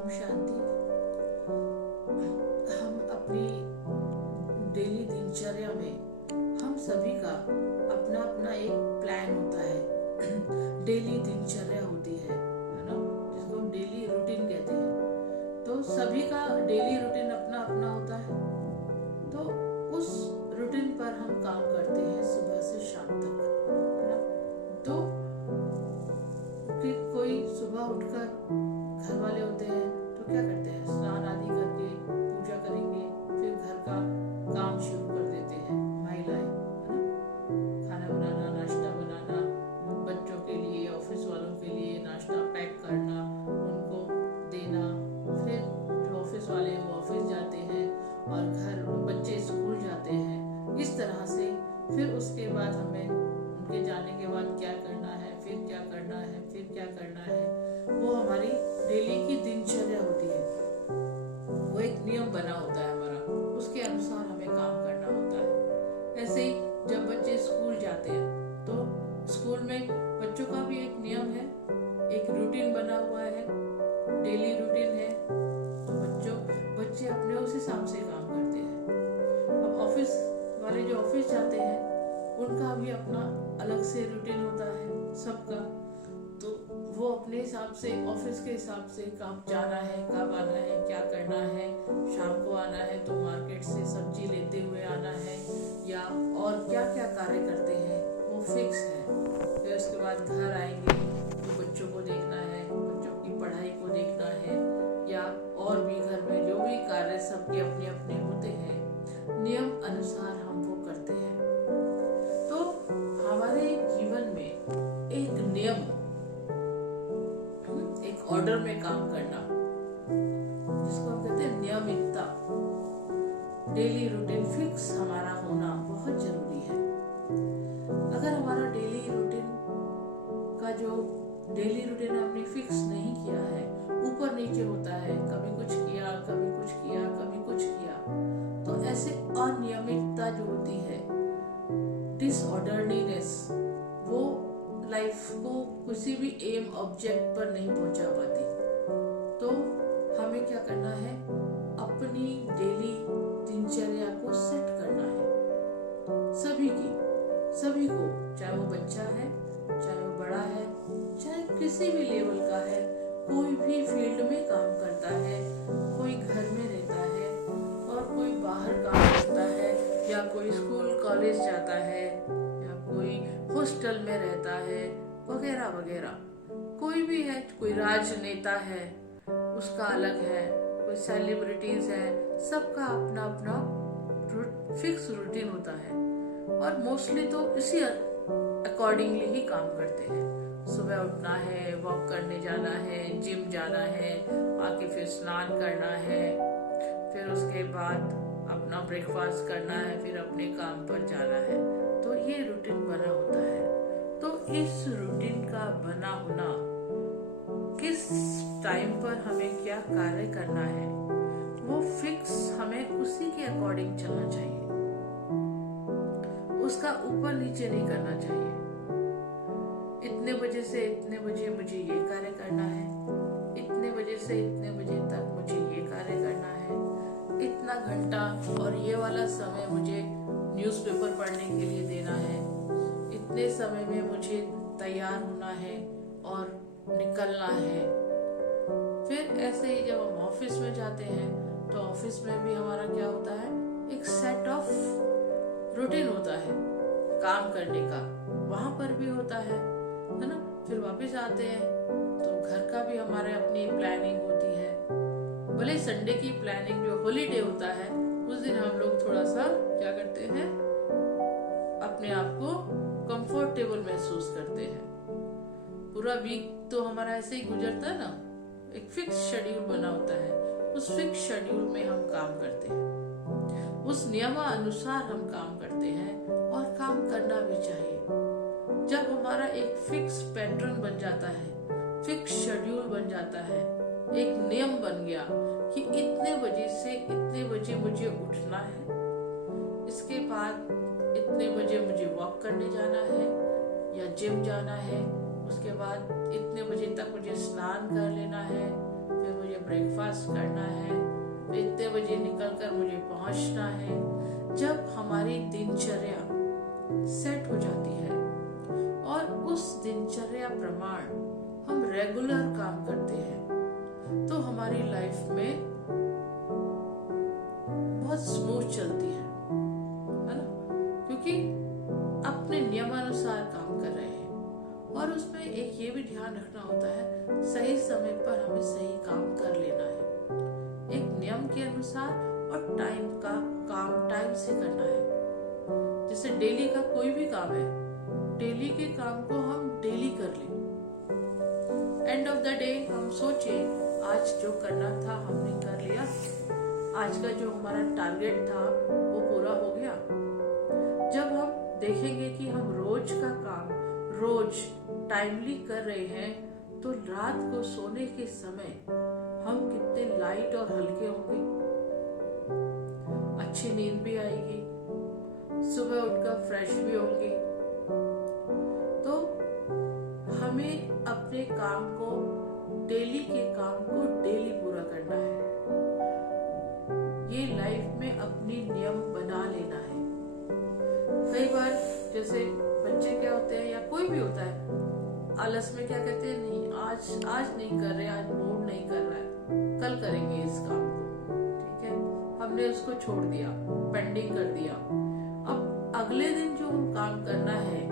ओम शांति। हम अपनी डेली दिनचर्या में हम सभी का अपना अपना एक प्लान होता है। डेली दिनचर्या होती है ना, जिसको हम डेली रूटीन कहते हैं। तो सभी का डेली रूटीन अपना अपना होता है। तो उस रूटीन पर हम काम करते हैं सुबह से शाम तक, है ना। तो कोई सुबह उठकर घर वाले होते हैं तो क्या करते हैं, स्नान आदि करके पूजा करेंगे, फिर घर का काम शुरू कर देते हैं महिलाएं, है ना। खाना बनाना, नाश्ता बनाना, बच्चों के लिए, ऑफिस वालों के लिए नाश्ता पैक करना, उनको देना। फिर जो ऑफिस वाले हैं वो ऑफिस जाते हैं और घर बच्चे स्कूल जाते हैं। इस तरह से फिर उसके बाद हमें उनके जाने के बाद क्या करना है, फिर क्या करना है, फिर क्या करना है, वो हमारी डेली की दिनचर्या होती है। वो एक नियम बना होता है हमारा, उसके अनुसार हमें काम करना होता है। ऐसे ही जब बच्चे स्कूल जाते हैं तो स्कूल में बच्चों का भी एक नियम है, एक रूटीन बना हुआ है, डेली रूटीन है। तो बच्चे अपने उस हिसाब से काम करते हैं। अब ऑफिस वाले जो ऑफिस जाते हैं उनका भी अपना अलग से रूटीन होता है सबका। तो वो अपने हिसाब से, ऑफिस के हिसाब से कब जाना है, कब आना है, क्या करना है। शाम को आना है तो मार्केट से सब्जी लेते हुए आना है, या और क्या क्या कार्य करते हैं वो फिक्स है। फिर उसके बाद घर आएंगे तो बच्चों को देखना है, बच्चों की पढ़ाई को देखना है, या और भी घर में जो भी कार्य सबके अपने अपने होते हैं, नियम अनुसार हम वो करते हैं। तो हमारे जीवन में एक नियम, एक ऑर्डर में काम करना, जिसको हम कहते हैं नियमितता, डेली रूटीन फिक्स हमारा होना बहुत जरूरी है। अगर हमारा डेली रूटीन हमने फिक्स नहीं किया है, ऊपर नीचे होता है, कभी कुछ किया, कभी कुछ किया, कभी कुछ किया, तो ऐसे अनियमितता जो होती है, डिसऑर्डरलीनेस, वो लाइफ को किसी भी एम ऑब्जेक्ट पर नहीं पहुंचा पाती। तो हमें क्या करना है, अपनी डेली दिनचर्या को सेट करना है। सभी को, चाहे वो बच्चा है, चाहे वो बड़ा है, चाहे किसी भी लेवल का है, कोई भी फील्ड में काम करता है, कोई घर में रहता है और कोई बाहर काम करता है, या कोई स्कूल कॉलेज जाता है, या कोई हॉस्टल में रहता है, वगैरह वगैरह। कोई भी है, कोई राजनेता है उसका अलग है, कोई सेलिब्रिटीज है, सबका अपना अपना फिक्स रूटीन होता है। और मोस्टली तो इसी अकॉर्डिंगली ही काम करते हैं। सुबह उठना है, वॉक करने जाना है, जिम जाना है, आके फिर स्नान करना है, फिर उसके बाद अपना ब्रेकफास्ट करना है, फिर अपने काम पर जाना है। तो ये रूटीन बना होता है। तो इस रूटीन का बना होना, किस टाइम पर हमें क्या कार्य करना है, वो फिक्स, हमें उसी के अकॉर्डिंग चलना चाहिए, उसका ऊपर नीचे नहीं करना चाहिए। इतने बजे से इतने बजे मुझे ये कार्य करना है, इतने बजे से इतने बजे तक मुझे ये कार्य करना है, इतना घंटा और ये वाला समय मुझे न्यूज़पेपर पढ़ने के लिए देना है, इतने समय में मुझे तैयार होना है और निकलना है। फिर ऐसे ही जब हम ऑफिस में जाते हैं तो ऑफिस में भी हमारा क्या होता है, एक सेट ऑफ रूटीन होता है काम करने का, वहां पर भी होता है ना। फिर वापस आते हैं तो घर का भी हमारे अपनी प्लानिंग होती है। भले संडे की प्लानिंग, जो हॉलीडे होता है उस दिन हम लोग थोड़ा सा क्या करते हैं, अपने आप को कंफर्टेबल महसूस करते हैं। पूरा वीक तो हमारा ऐसे ही गुजरता है ना, एक फिक्स शेड्यूल बना होता है, उस फिक्स शेड्यूल में हम काम करते हैं, उस नियमानुसार हम काम करते हैं और काम करना भी चाहिए। जब हमारा एक फिक्स पैटर्न बन जाता है, फिक्स शेड्यूल बन जाता है, एक नियम बन गया कि इतने बजे से इतने बजे मुझे उठना है, इसके बाद इतने बजे मुझे वॉक करने जाना है या जिम जाना है, उसके बाद इतने बजे तक मुझे स्नान कर लेना है, फिर मुझे मुझे ब्रेकफास्ट करना है, इतने बजे निकल कर मुझे पहुंचना है। जब हमारी दिनचर्या सेट हो जाती है और उस दिनचर्या प्रमाण हम रेगुलर काम करते हैं तो हमारी लाइफ में बहुत स्मूथ चलती है ना, क्योंकि अपने नियमानुसार काम कर रहे हैं। और उसमें एक ये भी ध्यान रखना होता है, सही समय पर हमें सही काम कर लेना है, एक नियम के अनुसार और टाइम का काम टाइम से करना है। जैसे डेली का कोई भी काम है, डेली के काम को हम डेली कर लें। एंड ऑफ द डे हम सोचे आज जो करना था हमने कर लिया, आज का जो हमारा टारगेट था वो पूरा हो गया। जब हम देखेंगे कि हम रोज का काम रोज टाइमली कर रहे हैं तो रात को सोने के समय हम कितने लाइट और हल्के होंगे, अच्छी नींद भी आएगी, सुबह उठकर फ्रेश भी होंगे। तो हमें अपने काम को, डेली के काम को डेली पूरा करना है। ये लाइफ में अपनी नियम बना लेना है। कई बार जैसे बच्चे क्या होते हैं या कोई भी होता है, आलस में क्या कहते हैं, नहीं आज नहीं कर रहे, आज मूड नहीं कर रहा है, कल करेंगे इस काम को। ठीक है, हमने उसको छोड़ दिया, पेंडिंग कर दिया। अब अगले दिन जो हम काम करना है,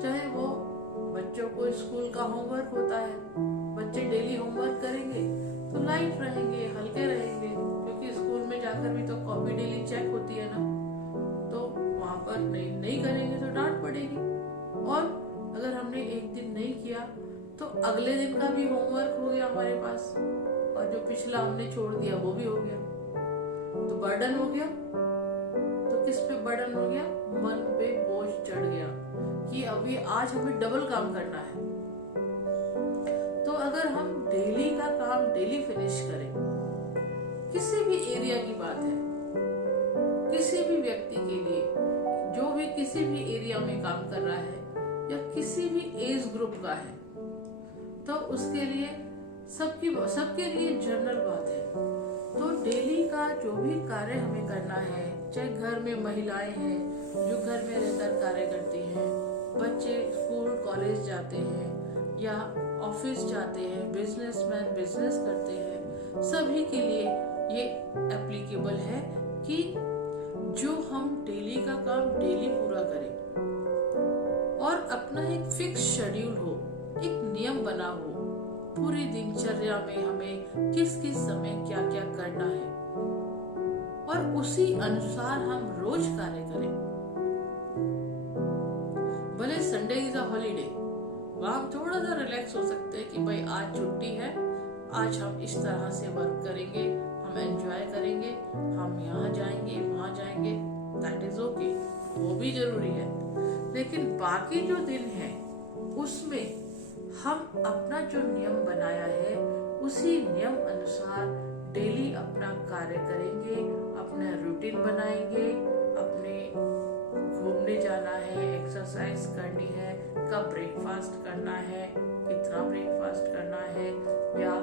चाहे वो बच्चों को स्कूल का होमवर्क होता है, बच्चे डेली होमवर्क करेंगे तो लाइट रहेंगे, हल्के रहेंगे, क्योंकि स्कूल में जाकर भी तो कॉपी डेली चेक होती है ना, तो वहां पर नहीं करेंगे तो डांट पड़ेगी। और अगर हमने एक दिन नहीं किया तो अगले दिन का भी होमवर्क हो गया हमारे पास, और जो पिछला हमने छोड़ दिया वो भी हो गया, तो बर्डन हो गया। तो किस पे बर्डन हो गया, मन पे बोझ चढ़ गया कि अभी आज हमें डबल काम करना है। तो अगर हम डेली का काम डेली फिनिश करें, किसी भी एरिया की बात है, किसी भी व्यक्ति के लिए जो भी किसी भी एरिया में काम कर रहा है या किसी भी एज ग्रुप का है, तो उसके लिए सबके लिए जनरल बात है। तो डेली का जो भी कार्य हमें करना है, चाहे घर में महिलाएं हैं जो घर में रहकर कार्य करती हैं, बच्चे स्कूल कॉलेज जाते हैं या ऑफिस जाते हैं, बिजनेसमैन बिजनेस करते हैं, सभी के लिए ये एप्लीकेबल है कि जो हम डेली का काम डेली पूरा करें और अपना एक फिक्स शेड्यूल हो, एक नियम बना हो, पूरी दिनचर्या में हमें किस किस समय क्या क्या करना है और उसी अनुसार हम रोज कार्य करें। भले संडे इज अ हॉलीडे, वहां थोड़ा सा रिलैक्स हो सकते हैं कि भाई आज छुट्टी है, आज हम इस तरह से वर्क करेंगे, हम एंजॉय करेंगे, हम यहाँ जाएंगे वहां जाएंगे, दैट इज ओके, वो भी जरूरी है। लेकिन बाकी जो दिन है उसमें हम अपना जो नियम बनाया है उसी नियम अनुसार डेली अपना कार्य करेंगे, अपना रूटीन बनाएंगे, अपने घूमने जाना है, एक्सरसाइज करनी है, कब ब्रेकफास्ट करना है, कितना ब्रेकफास्ट करना है, या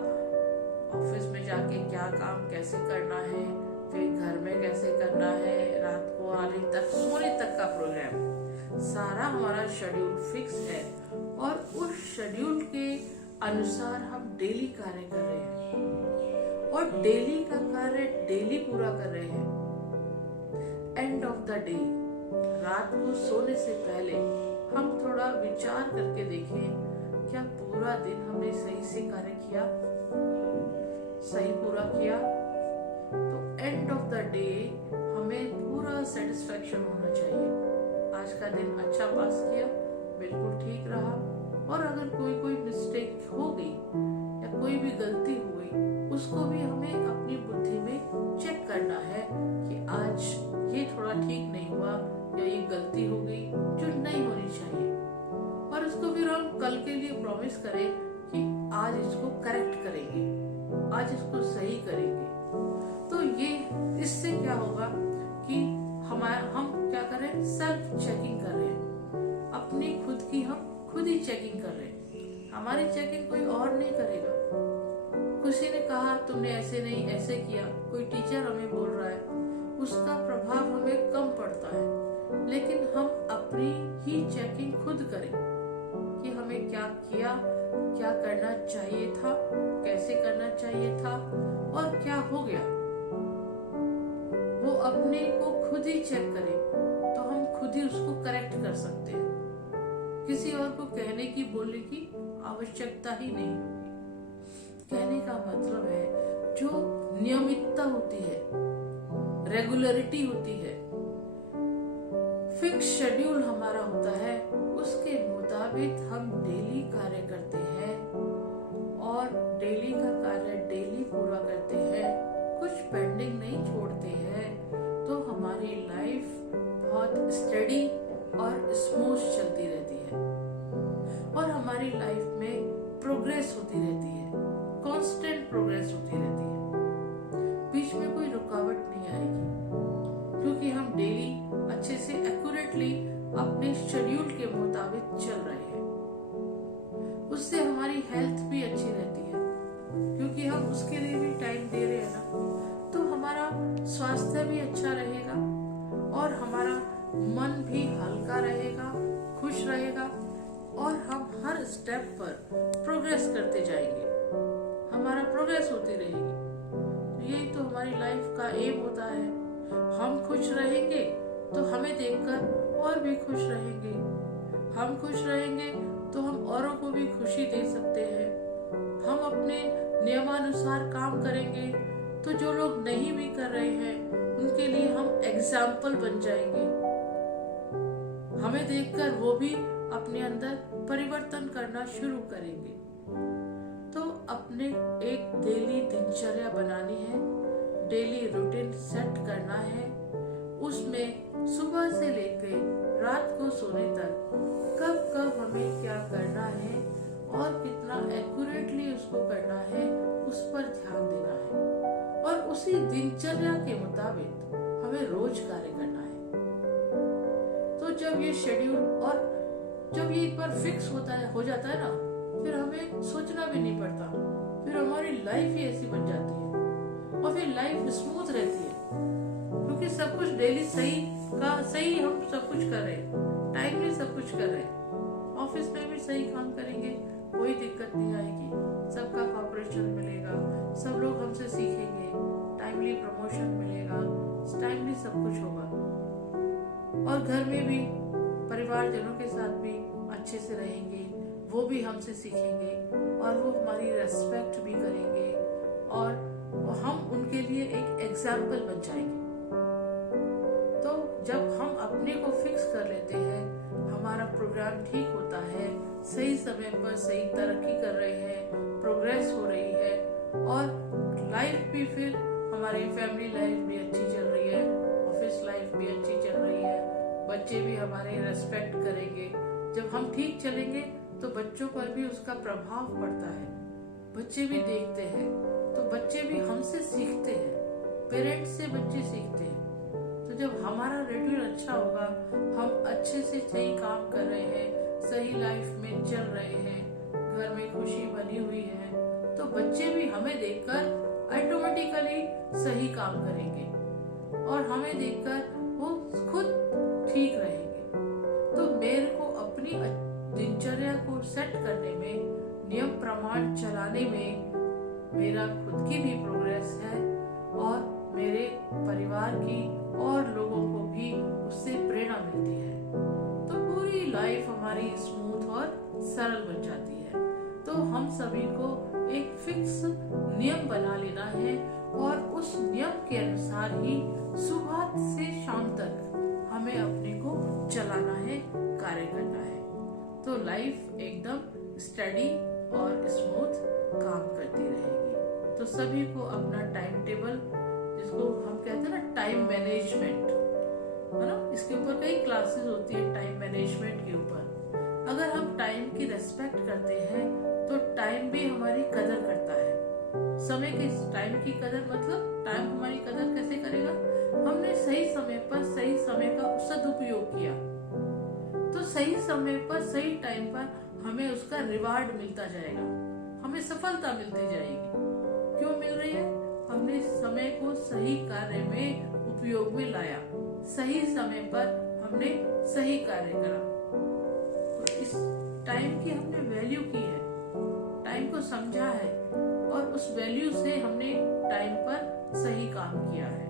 ऑफिस में जाके क्या काम कैसे करना है, फिर घर में कैसे करना है, रात को आने तक सोने तक का प्रोग्राम, सारा हमारा शेड्यूल फिक्स है और उस शेड्यूल के अनुसार हम डेली कार्य कर रहे हैं और डेली का कार्य डेली पूरा कर रहे हैं। एंड ऑफ द डे, रात को सोने से पहले हम थोड़ा विचार करके देखें, क्या पूरा दिन हमने सही से कार्य किया, सही पूरा किया? तो एंड ऑफ द डे हमें पूरा सेटिस्फेक्शन होना चाहिए, आज का दिन अच्छा पास किया, बिल्कुल ठीक रहा। और अगर कोई मिस्टेक हो गई या कोई भी गलती हो गई, उसको भी हमें अपनी बुद्धि में चेक करना है कि आज ये थोड़ा ठीक नहीं हुआ या ये गलती हो गई जो नहीं होनी चाहिए, और उसको फिर हम कल के लिए प्रॉमिस करें कि आज इसको करेक्ट करेंगे, आज इसको सही करेंगे। तो ये इससे क्या होगा कि हम क्या कर रहे हैं, सेल्फ चेकिंग कर रहे हैं, अपनी खुद की हम खुद ही चेकिंग कर रहे हैं, हमारी चेकिंग कोई और नहीं करेगा। किसी ने कहा तुमने ऐसे नहीं ऐसे किया, कोई टीचर हमें बोल रहा है, उसका प्रभाव हमें कम पड़ता है। लेकिन हम अपनी ही चेकिंग खुद करें कि हमें क्या किया, क्या करना चाहिए था, कैसे करना चाहिए था और क्या हो गया, वो अपने को खुद ही चेक करें तो हम खुद ही उसको करेक्ट कर सकते हैं। किसी और को कहने की बोलने की आवश्यकता ही नहीं होगी। कहने का मतलब है जो नियमितता होती है, रेगुलरिटी होती है, फिक्स शेड्यूल हमारा होता है, उसके मुताबिक हम डेली कार्य करते हैं और डेली का कार्य डेली पूरा करते हैं, कुछ पेंडिंग नहीं छोड़ते हैं, तो हमारी लाइफ बहुत स्टडी और स्मूथ चलती रहती है और हमारी लाइफ में प्रोग्रेस होती रहती है, कांस्टेंट प्रोग्रेस होती रहती है। बीच में कोई रुकावट नहीं आएगी क्योंकि हम डेली अच्छे से एक्यूरेटली अपने शेड्यूल के मुताबिक चल रहे हैं। उससे हमारी हेल्थ भी अच्छी रहती है क्योंकि हम उसके लिए भी टाइम दे रहे हैं ना, तो हमारा स्वास्थ्य भी अच्छा रहेगा और हमारा मन भी हल्का रहेगा, खुश रहेगा और हम हर स्टेप पर प्रोग्रेस करते जाएंगे, हमारा प्रोग्रेस होती रहेगी। तो यही तो हमारी लाइफ का एम होता है। हम खुश रहेंगे तो हमें देखकर और भी खुश रहेंगे, हम खुश रहेंगे तो हम औरों को भी खुशी दे सकते हैं। हम अपने नियमानुसार काम करेंगे तो जो लोग नहीं भी कर रहे हैं उनके लिए हम एग्जाम्पल बन जाएंगे। हमें देखकर वो भी अपने अंदर परिवर्तन करना शुरू करेंगे। तो अपने एक डेली दिनचर्या बनानी है, डेली रूटीन सेट करना है, उसमें सुबह से लेकर रात को सोने तक कब कब हमें क्या करना है और कितना एक्यूरेटली उसको करना है, उस पर ध्यान देना है और उसी दिनचर्या के मुताबिक हमें रोज कार्य करना है। तो जब ये शेड्यूल और जब ये एक बार फिक्स हो जाता है ना, फिर हमें सोचना भी नहीं पड़ता, फिर हमारी लाइफ ही ऐसी बन जाती है और फिर लाइफ स्मूथ रहती है क्योंकि सब कुछ डेली सही हम सब कुछ कर रहे हैं, टाइम में सब कुछ कर रहे हैं, ऑफिस में भी सही काम करेंगे, कोई दिक्कत नहीं आएगी, सबका कॉपरेशन मिलेगा, सब लोग हमसे सीखेंगे, टाइमली प्रमोशन मिलेगा, टाइमली सब कुछ होगा और घर में भी परिवारजनों के साथ भी अच्छे से रहेंगे, वो भी हमसे सीखेंगे और वो हमारी रेस्पेक्ट भी करेंगे और हम उनके लिए एक एग्जाम्पल बन जाएंगे। तो जब हम अपने को फिक्स कर लेते हैं, हमारा प्रोग्राम ठीक होता है, सही समय पर सही तरक्की कर रहे हैं, प्रोग्रेस हो रही है और लाइफ भी फिर हमारी फैमिली लाइफ भी अच्छी चल रही है, ऑफिस लाइफ भी अच्छी चल रही है, बच्चे भी हमारे रेस्पेक्ट करेंगे। जब हम ठीक चलेंगे तो बच्चों पर भी उसका प्रभाव पड़ता है, बच्चे भी देखते हैं तो बच्चे भी हमसे सीखते हैं, पेरेंट्स से बच्चे सीखते हैं। तो जब हमारा शेड्यूल अच्छा होगा, हम अच्छे से सही काम कर रहे हैं, सही लाइफ में चल रहे हैं, घर में खुशी बनी हुई है, तो बच्चे भी हमें देखकर ऑटोमेटिकली सही काम करेंगे और हमें देखकर वो खुद ठीक रहेंगे। तो मेरे को अपनी दिनचर्या को सेट करने में, नियम प्रमाण चलाने में मेरा खुद की भी प्रोग्रेस है और मेरे परिवार की और लोगों को भी उससे प्रेरणा मिलती है। तो पूरी लाइफ हमारी स्मूथ और सरल बन जाती है। तो हम सभी को एक फिक्स नियम बना लेना है और उस नियम के अनुसार ही सुबह से शाम तक हमें अपने को चलाना है, कार्य करना है। तो लाइफ एकदम स्टडी और स्मूथ काम करती रहेगी। तो सभी को अपना टाइम टेबल, जिसको हम कहते हैं ना टाइम मैनेजमेंट, है ना, इसके ऊपर कई क्लासेस होती है टाइम मैनेजमेंट के ऊपर। अगर हम टाइम की रेस्पेक्ट करते हैं तो टाइम भी हमारी कदर करता है। समय के टाइम की कदर मतलब टाइम हमारी कदर कैसे करेगा? हमने सही समय पर सही समय का सदुपयोग किया तो सही समय पर सही टाइम पर हमें उसका रिवार्ड मिलता जाएगा, हमें सफलता मिलती जाएगी। क्यों मिल रही है? हमने समय को सही कार्य में उपयोग में लाया, सही समय पर हमने सही कार्य करा, तो इस टाइम की हमने वैल्यू की है, टाइम को समझा है और उस वैल्यू से हमने टाइम पर सही काम किया है।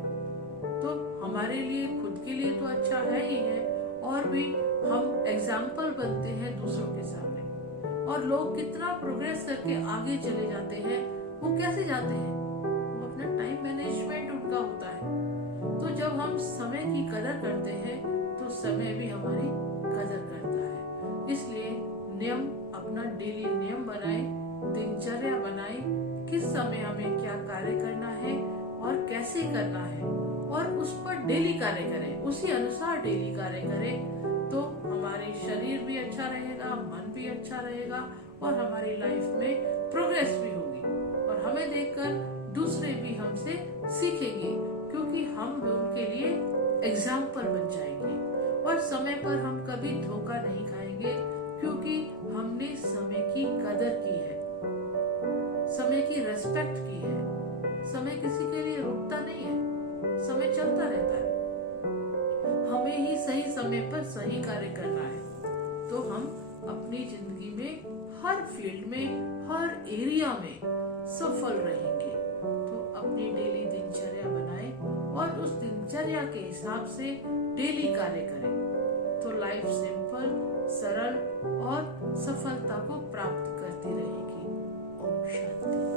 तो हमारे लिए, खुद के लिए तो अच्छा है ही है, और भी हम एग्जाम्पल बनते हैं दूसरों के सामने। और लोग कितना प्रोग्रेस करके आगे चले जाते हैं, वो कैसे जाते हैं? वो अपना टाइम मैनेजमेंट उनका होता है। तो जब हम समय की कदर करते हैं तो समय भी हमारी कदर करता है। इसलिए नियम, अपना डेली नियम बनाए, दिनचर्या बनाए, किस समय हमें क्या कार्य करना है और कैसे करना है, और उस पर डेली कार्य करें, उसी अनुसार डेली कार्य करें, तो हमारे शरीर भी अच्छा रहेगा, मन भी अच्छा रहेगा, और हमारी लाइफ में प्रोग्रेस भी होगी, और हमें देखकर दूसरे भी हमसे सीखेंगे, क्योंकि हम भी उनके लिए एग्जाम्पल बन जाएंगे। और समय पर हम कभी धोखा नहीं खाएंगे, क्योंकि हमने समय की कदर की है, समय की रेस्पेक्ट की है। समय किसी के लिए रुकता नहीं है, समय चलता रहता है, हमें ही सही समय पर सही कार्य करना है। तो हम अपनी जिंदगी में हर फील्ड में, हर एरिया में सफल रहेंगे। तो अपनी डेली दिनचर्या बनाएं और उस दिनचर्या के हिसाब से डेली कार्य करें, तो लाइफ सिंपल, सरल और सफलता को प्राप्त करती रहेगी। ओम शांति।